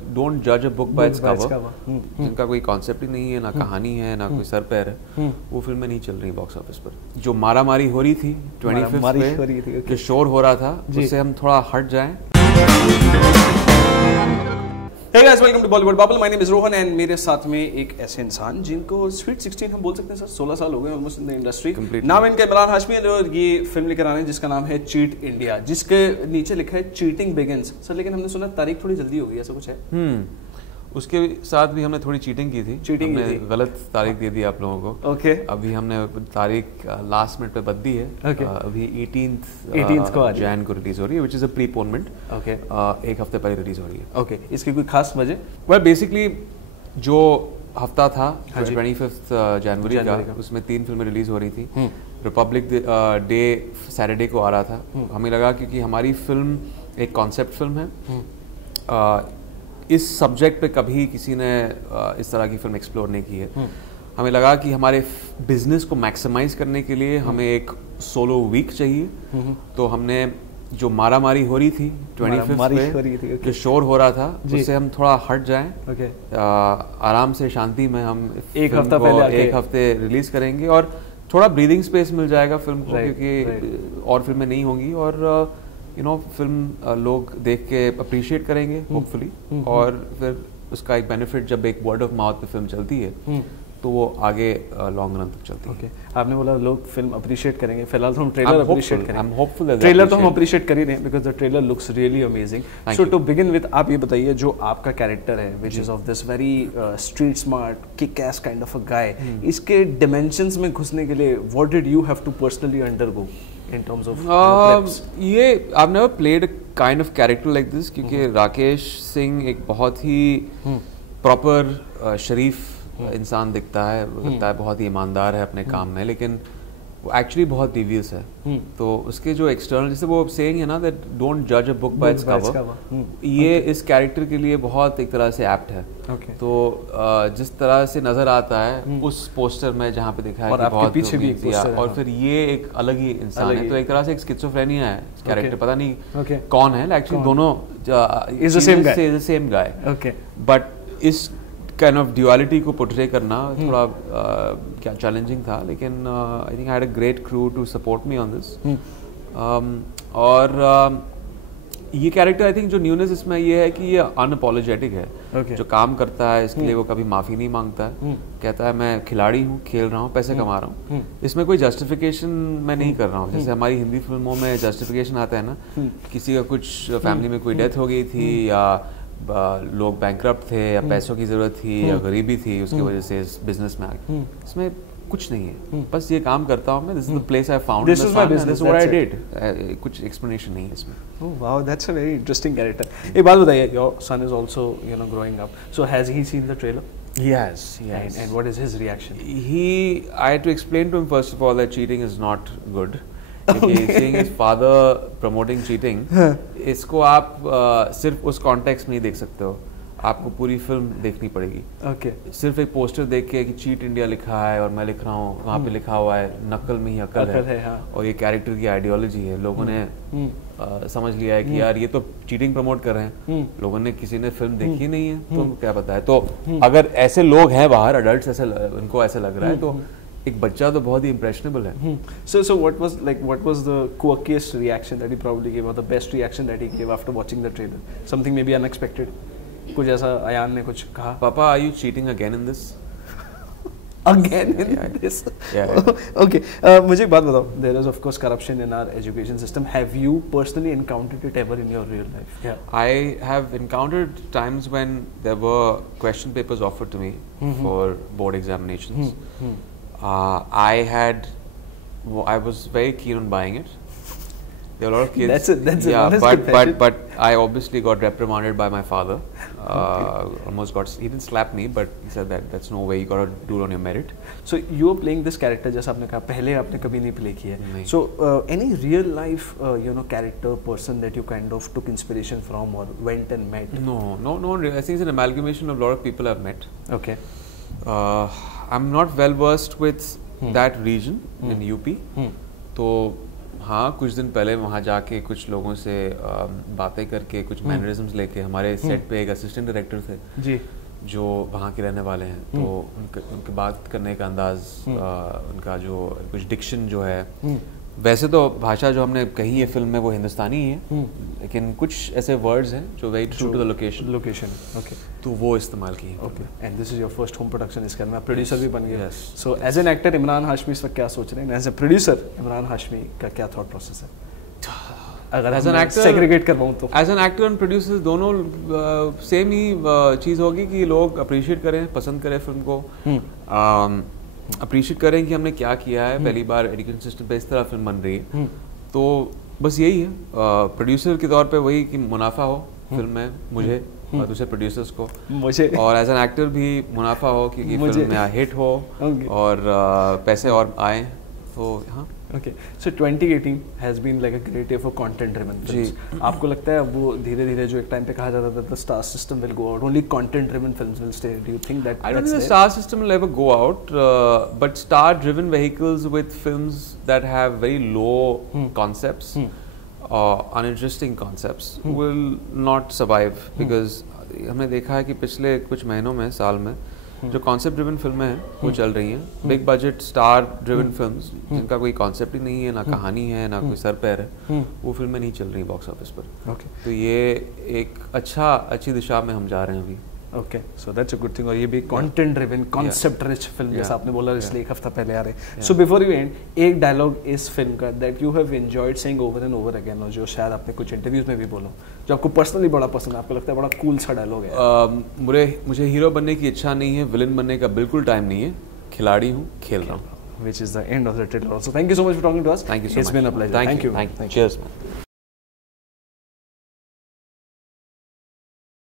Don't जज a book by its cover, जिनका कोई कॉन्सेप्ट ही नहीं है, ना कहानी है, ना कोई सर पैर है, वो फिल्में नहीं चल रही बॉक्स ऑफिस पर। जो मारा मारी हो रही थी 25th पे, जो शोर हो रहा था, उससे हम थोड़ा हट जाएं। Hey guys, welcome to Bollywood Bubble. My name is Rohan and मेरे साथ में एक ऐसे इंसान जिनको स्वीट 16 हम बोल सकते हैं सर, 16 साल हो गए ऑलमोस्ट इन द इंडस्ट्री। नाम इनका इमरान हाशमी है और ये फिल्म लेकर आने जिसका नाम है चीट इंडिया, जिसके नीचे लिखा है चीटिंग बिगिंस। सर लेकिन हमने सुना तारीख थोड़ी जल्दी हो गई, ऐसा कुछ है? उसके साथ भी हमने थोड़ी चीटिंग की थी, हमने गलत तारीख दे दी आप लोगों को। ओके। अभी हमने तारीख लास्ट मिनट पे बदली है। अभी 18th को जैन को रिलीज हो रही है, विच इज अ प्रीपोनमेंट। ओके। एक हफ्ते पहले रिलीज हो रही है। ओके। इसकी कोई खास वजह? वेल बेसिकली जो हफ्ता था 25th जनवरी का, उसमें 3 फिल्में रिलीज हो रही थी। रिपब्लिक डे सैटरडे को आ रहा था। हमें लगा क्योंकि हमारी फिल्म एक कॉन्सेप्ट फिल्म है, इस सब्जेक्ट पे कभी किसी ने इस तरह की फिल्म एक्सप्लोर नहीं की है। हमें लगा कि हमारे बिजनेस को मैक्सिमाइज करने के लिए हमें एक सोलो वीक चाहिए। तो हमने जो मारा मारी हो रही थी 25th पे, जो शोर हो रहा था, उससे हम थोड़ा हट जाएं। आराम से शांति में हम एक हफ्ते रिलीज करेंगे और थोड़ा ब्रीदिंग स्पेस मिल जाएगा फिल्म को, क्योंकि और फिल्में नहीं होंगी और फिल्म लोग देख के अप्रिशिएट करेंगे होपफुली, और फिर उसका एक बेनिफिट जब एक वर्ड ऑफ माउथ पे फिल्म चलती है तो वो आगे लॉन्ग रन तक चलती है। आपने बोला लोग फिल्म अप्रिशिएट करेंगे, फिलहाल तो हम ट्रेलर अप्रिशिएट करेंगे। I'm hopeful that ट्रेलर तो हम अप्रिशिएट कर ही रहे हैं because the trailer looks really amazing. So to begin with, आप ये बताइए जो आपका कैरेक्टर है which is of this very street smart kick ass kind of a guy, इसके डिमेंशंस में घुसने के लिए what did you have to personally undergo in terms of ये I've never played a kind of character like this, क्योंकि राकेश सिंह एक बहुत ही proper शरीफ इंसान दिखता है, लगता है बहुत ही ईमानदार है अपने काम में, लेकिन वो एक्चुअली बहुत डिवियस है। तो उसके जो एक्सटर्नल, जैसे वो सेइंग है ना दैट डोंट जज a book by its cover, ये इस कैरेक्टर के लिए बहुत एक तरह से एप्ट है। तो जिस तरह से नजर आता है उस पोस्टर में जहाँ पे दिखा है कि बहुत पीछे भी और फिर ये एक अलग ही इंसान है, तो एक तरह से एक स्किज़ोफ्रेनिया है कैरेक्टर, पता नहीं कौन है, एक्चुअली दोनों is the same guy. But इस काइंड ऑफ ड्युअलिटी को पोर्ट्रे करना थोड़ा क्या चैलेंजिंग था, लेकिन I think I had a great crew to support me on this. और ये कैरेक्टर, आई थिंक जो न्यूनेस इसमें ये है कि ये अनअपोलोजेटिक है। जो काम करता है इसके लिए वो कभी माफी नहीं मांगता है, कहता है मैं खिलाड़ी हूँ, खेल रहा हूँ, पैसे कमा रहा हूँ। इसमें कोई जस्टिफिकेशन मैं नहीं कर रहा हूँ, जैसे हमारी हिंदी फिल्मों में जस्टिफिकेशन आता है ना, किसी का कुछ फैमिली में कोई डेथ हो गई थी, या लोग बैंकरप्ट थे, या पैसों की जरूरत थी, या गरीबी थी, उसकी वजह से इस बिजनेस में आ गए। इसमें कुछ नहीं है, बस ये काम करता हूँ मैं, this is the place I found, this is my business, this is what I did. कुछ एक्सप्लेनेशन नहीं है इसमें। Oh wow, that's a very interesting character. एक बात बताइए, your son is also growing up, so has he seen the trailer? Yes. And what is his reaction? I had to explain to him first of all that cheating is not good. Seeing his father promoting cheating, इसको आप सिर्फ उस context में ही देख सकते हो, आपको पूरी फिल्म देखनी पड़ेगी। सिर्फ एक पोस्टर देख के कि चीट इंडिया लिखा है और मैं लिख रहा हूँ, वहाँ पे लिखा हुआ है नकल में ही अकल है, और ये कैरेक्टर की आइडियोलॉजी है, लोगों ने समझ लिया है कि यार ये तो चीटिंग प्रमोट कर रहे हैं। लोगों ने, किसी ने फिल्म देखी नहीं है तो क्या पता है। तो अगर ऐसे लोग हैं बाहर, अडल्ट्स ऐसे उनको ऐसे लग रहा है, तो एक बच्चा तो बहुत ही इम्प्रेशनेबल है। So what was the quirkiest reaction that he probably gave, or the best reaction that he gave after watching the trailer? Something maybe unexpected. कुछ ऐसा अयान ने कुछ कहा? पापा, are you cheating again in this? Again in this? Yeah. Okay. मुझे एक बात बताओ. There is of course corruption in our education system. Have you personally encountered it ever in your real life? Yeah. I have encountered times when there were question papers offered to me for board examinations. I was very keen on buying it. There were a lot of kids. That's yeah, but I obviously got reprimanded by my father. He didn't slap me, but he said that's no way, you got to do it on your merit. So you are playing this character, जैसा आपने कहा पहले आपने कभी नहीं play किया है. So any real life character person that you kind of took inspiration from or went and met? No. I think it's an amalgamation of a lot of people I've met. Okay. I'm not well versed with that region in UP. तो हाँ, कुछ दिन पहले वहाँ जाके कुछ लोगों से बातें करके कुछ मैनरिज्म्स लेके, हमारे सेट पे एक असिस्टेंट डायरेक्टर थे जी जो वहाँ के रहने वाले हैं, तो उनके बात करने का अंदाज, उनका जो कुछ डिक्शन जो है, वैसे तो भाषा जो हमने कही है फिल्म में वो हिंदुस्तानी ही है, लेकिन कुछ ऐसे वर्ड्स हैं जो very true to the location okay, तो वो इस्तेमाल की है। Okay, and this is your first home production, इसके अंदर आप प्रोड्यूसर भी बन गए। So as an actor Imran Hashmi इस वक्त क्या सोच रहे हैं, as a producer Imran Hashmi का क्या थॉट प्रोसेस है? अगर एज एन एक्टर सेग्रीगेट करवाऊं तो as an actor and producer दोनों सेम ही चीज़ होगी कि लोग अप्रिशिएट करें, पसंद करें फिल्म को, अप्रिशिएट करें कि हमने क्या किया है, पहली बार एजुकेशन सिस्टम पे इस तरह फिल्म बन रही है, तो बस यही है। प्रोड्यूसर के तौर पे वही कि मुनाफा हो फिल्म में मुझे और दूसरे प्रोड्यूसर्स को मुझे, और एज एन एक्टर भी मुनाफा हो क्योंकि फिल्म में हिट हो और पैसे और आए, तो हाँ। Okay, so 2018 has been like a great year for content driven films. आपको लगता है वो धीरे धीरे जो एक टाइम पे कहा जाता था the star system will go out, only content driven films will stay, do you think that? I don't think the star system will ever go out, but star driven vehicles with films that have very low concepts, uninteresting concepts will not survive, because हमने देखा है कि पिछले कुछ महीनों में, साल में जो कॉन्सेप्ट ड्रिवन फिल्में हैं वो चल रही हैं, big budget star driven films जिनका कोई कॉन्सेप्ट ही नहीं है, ना कहानी है, ना कोई सर पैर है, वो फिल्में नहीं चल रही बॉक्स ऑफिस पर। तो ये एक अच्छी दिशा में हम जा रहे हैं अभी। Okay, so that's a good thing. और ये भी content driven concept rich film जैसा आपने बोला, इसलिए एक हफ्ता पहले आ रहे। सो बिफोर यू एंड, एक डायलॉग इस फिल्म का that you have enjoyed saying over and over again, और जो शायद आपने कुछ इंटरव्यूज में भी बोला, जो आपको पर्सनली बड़ा पसंद है, आपको लगता है बड़ा कूल सा डायलॉग है? मुझे हीरो बनने की इच्छा नहीं है, विलन बनने का बिल्कुल टाइम नहीं है, खिलाड़ी हूँ, खेल रहा हूँ। Which is the end of the trailer also. Thank you so much for talking to us. Thank you so much. It's been a pleasure. Thank you. Cheers, man.